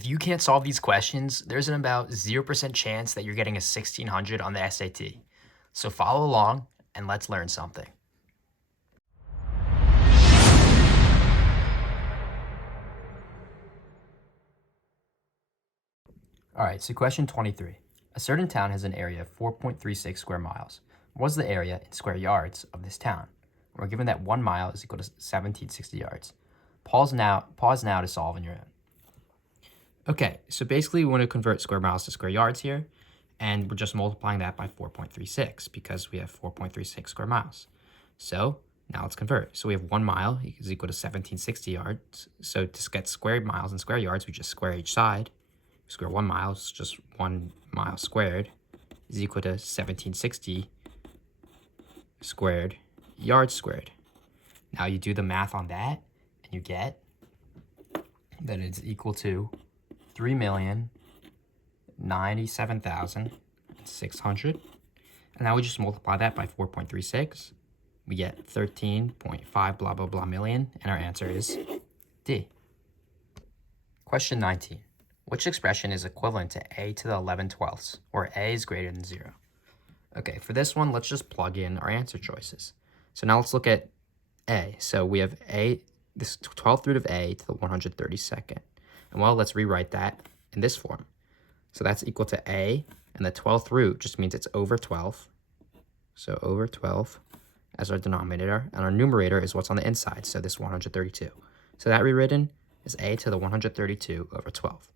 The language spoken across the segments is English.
If you can't solve these questions, there's an about 0% chance that you're getting a 1600 on the SAT. So follow along and let's learn something. All right, so question 23. A certain town has an area of 4.36 square miles. What is the area in square yards of this town? We're given that 1 mile is equal to 1760 yards. Pause now to solve on your own. Okay, so basically we want to convert square miles to square yards here, and we're just multiplying that by 4.36 because we have 4.36 square miles. So now let's convert. So we have 1 mile is equal to 1760 yards. So to get square miles and square yards, we just square each side. Square 1 mile is just 1 mile squared is equal to 1760 squared yards squared. Now you do the math on that, and you get that it's equal to 3,097,600. And now we just multiply that by 4.36. We get 13.5 blah, blah, blah million, and our answer is D. Question 19. Which expression is equivalent to a to the 11/12, where a is greater than 0? Okay, for this one, let's just plug in our answer choices. So now let's look at a. So we have a, this 12th root of a to the 132nd. And well, let's rewrite that in this form. So that's equal to a, and the 12th root just means it's over 12. So over 12 as our denominator, and our numerator is what's on the inside, so this 132. So that rewritten is a to the 132 over 12.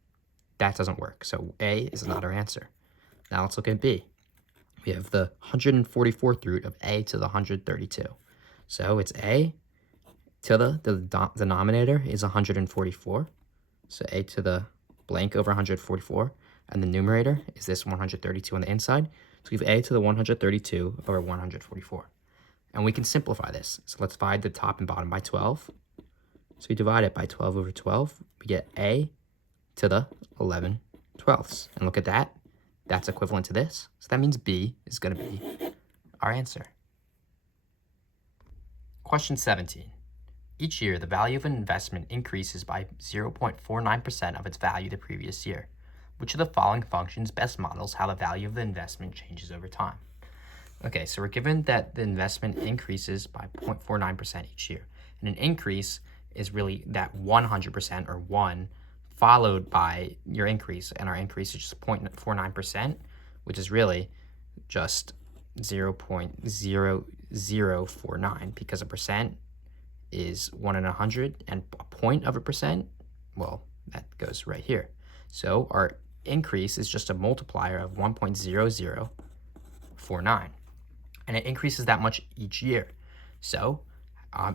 That doesn't work, so a is not our answer. Now let's look at b. We have the 144th root of a to the 132. So it's a to the denominator is 144. So a to the blank over 144. And the numerator is this 132 on the inside. So we have a to the 132 over 144. And we can simplify this. So let's divide the top and bottom by 12. So we divide it by 12 over 12. We get a to the 11/12. And look at that. That's equivalent to this. So that means B is going to be our answer. Question 17. Each year, the value of an investment increases by 0.49% of its value the previous year. Which of the following functions best models how the value of the investment changes over time? Okay, so we're given that the investment increases by 0.49% each year. And an increase is really that 100% or 1 followed by your increase. And our increase is just 0.49%, which is really just 0.0049 because a percent is 1 in 100, and a point of a percent, well, that goes right here. So our increase is just a multiplier of 1.0049, and it increases that much each year. So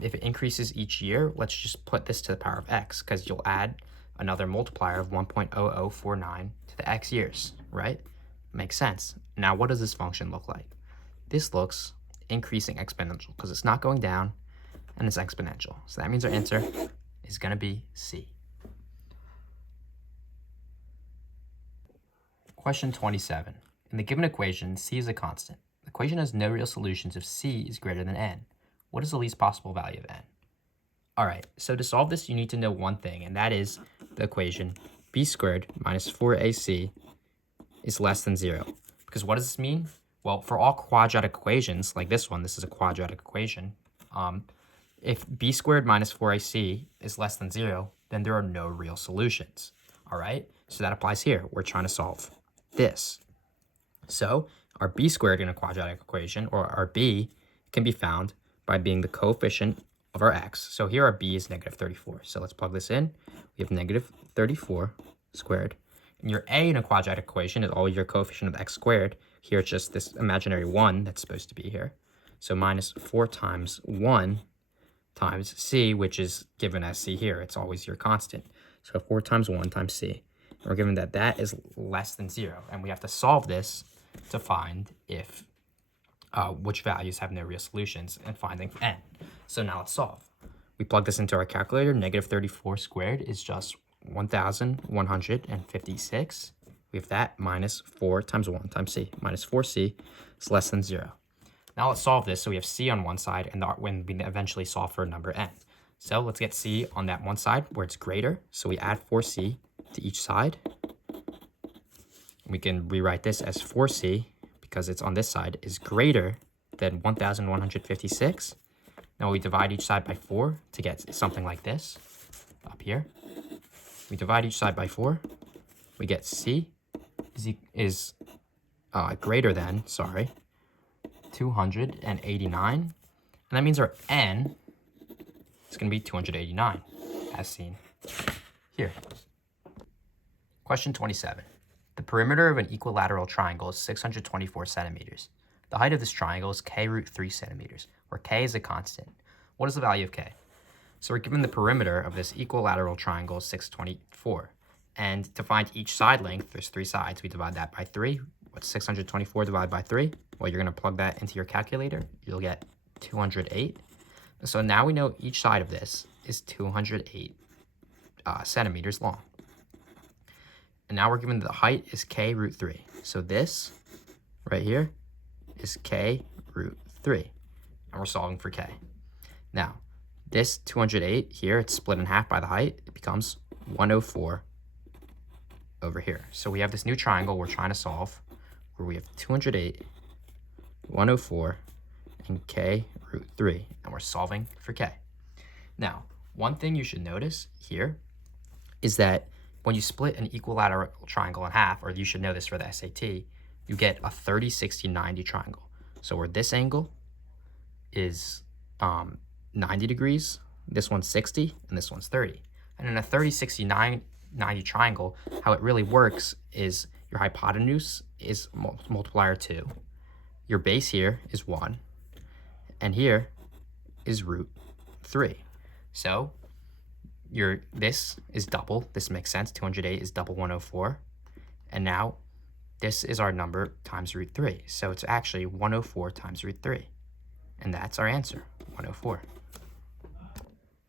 if it increases each year, let's just put this to the power of x, because you'll add another multiplier of 1.0049 to the x years, right? Makes sense. Now, what does this function look like? This looks increasing exponential because it's not going down and it's exponential. So that means our answer is going to be C. Question 27. In the given equation, C is a constant. The equation has no real solutions if C is greater than n. What is the least possible value of n? All right, so to solve this, you need to know one thing, and that is the equation b squared minus 4ac is less than 0. Because what does this mean? Well, for all quadratic equations, like this one, this is a quadratic equation. If b squared minus 4ac is less than 0, then there are no real solutions. All right, so that applies here. We're trying to solve this. So our b squared in a quadratic equation, or our b, can be found by being the coefficient of our x. So here our b is negative 34. So let's plug this in. We have negative 34 squared. And your a in a quadratic equation is always your coefficient of x squared. Here it's just this imaginary 1 that's supposed to be here. So minus 4 times 1 times c, which is given as c here. It's always your constant. So 4 times 1 times c. And we're given that that is less than 0. And we have to solve this to find if which values have no real solutions and finding n. So now let's solve. We plug this into our calculator. Negative 34 squared is just 1,156. We have that minus 4 times 1 times c. Minus 4c is less than 0. Now let's solve this. So we have c on one side, and when we eventually solve for number n. So let's get c on that one side where it's greater. So we add 4c to each side. We can rewrite this as 4c, because it's on this side, is greater than 1,156. Now we divide each side by 4 to get something like this up here. We divide each side by 4. We get c is greater than, 289. And that means our n is going to be 289, as seen here. Question 27. The perimeter of an equilateral triangle is 624 centimeters. The height of this triangle is k root 3 centimeters, where k is a constant. What is the value of k? So we're given the perimeter of this equilateral triangle is 624. And to find each side length, there's 3 sides. We divide that by 3. What's 624 divided by 3? Well, you're going to plug that into your calculator. You'll get 208. So now we know each side of this is 208 centimeters long. And now we're given the height is k root 3. So this right here is k root 3. And we're solving for k. Now, this 208 here, it's split in half by the height. It becomes 104 over here. So we have this new triangle we're trying to solve, where we have 208, 104, and k root 3. And we're solving for k. Now, one thing you should notice here is that when you split an equilateral triangle in half, or you should know this for the SAT, you get a 30, 60, 90 triangle. So where this angle is 90 degrees, this one's 60, and this one's 30. And in a 30, 60, 90 triangle, how it really works is your hypotenuse is multiplier 2. Your base here is 1. And here is root 3. So this is double. This makes sense. 208 is double 104. And now this is our number times root 3. So it's actually 104 times root 3. And that's our answer, 104.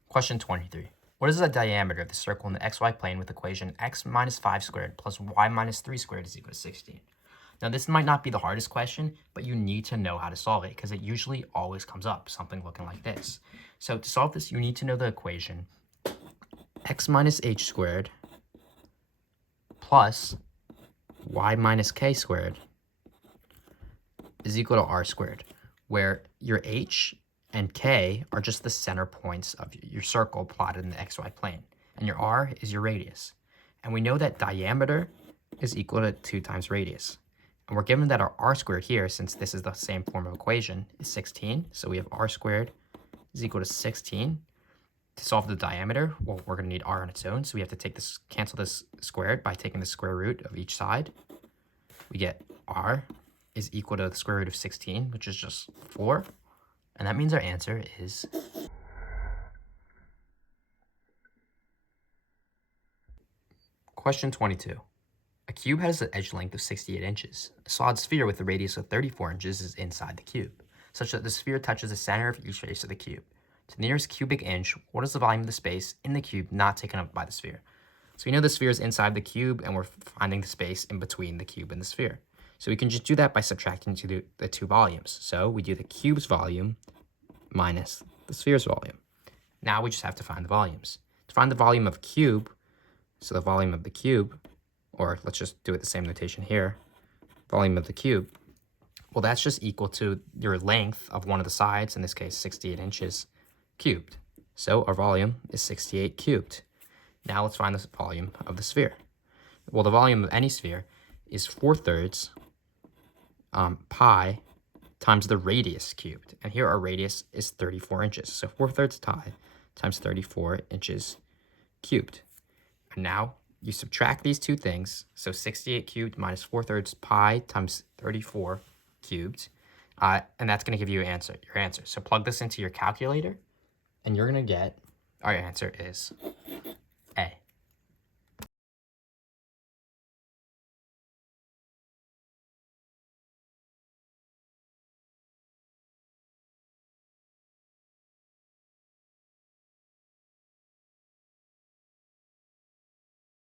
Question 23. What is the diameter of the circle in the xy plane with equation x minus 5 squared plus y minus 3 squared is equal to 16? Now, this might not be the hardest question, but you need to know how to solve it because it usually always comes up, something looking like this. So to solve this, you need to know the equation x minus h squared plus y minus k squared is equal to r squared, where your h and k are just the center points of your circle plotted in the xy plane, and your r is your radius. And we know that diameter is equal to 2 times radius. And we're given that our r squared here, since this is the same form of equation, is 16. So we have r squared is equal to 16. To solve the diameter, well, we're going to need r on its own. So we have to cancel this squared by taking the square root of each side. We get r is equal to the square root of 16, which is just 4. And that means our answer is question 22. A cube has an edge length of 68 inches. A solid sphere with a radius of 34 inches is inside the cube, such that the sphere touches the center of each face of the cube. To the nearest cubic inch, what is the volume of the space in the cube not taken up by the sphere? So we know the sphere is inside the cube, and we're finding the space in between the cube and the sphere. So we can just do that by subtracting the two volumes. So we do the cube's volume minus the sphere's volume. Now we just have to find the volumes. To find the volume of a cube, so the volume of the cube, or let's just do it the same notation here, volume of the cube, well, that's just equal to your length of one of the sides, in this case 68 inches, cubed. So our volume is 68 cubed. Now let's find the volume of the sphere. Well, the volume of any sphere is 4/3 pi times the radius cubed. And here our radius is 34 inches. So 4/3 pi times 34 inches cubed. And now you subtract these two things. So 68 cubed minus 4/3 pi times 34 cubed. And that's going to give you your answer. So plug this into your calculator, and you're going to get, our answer is A.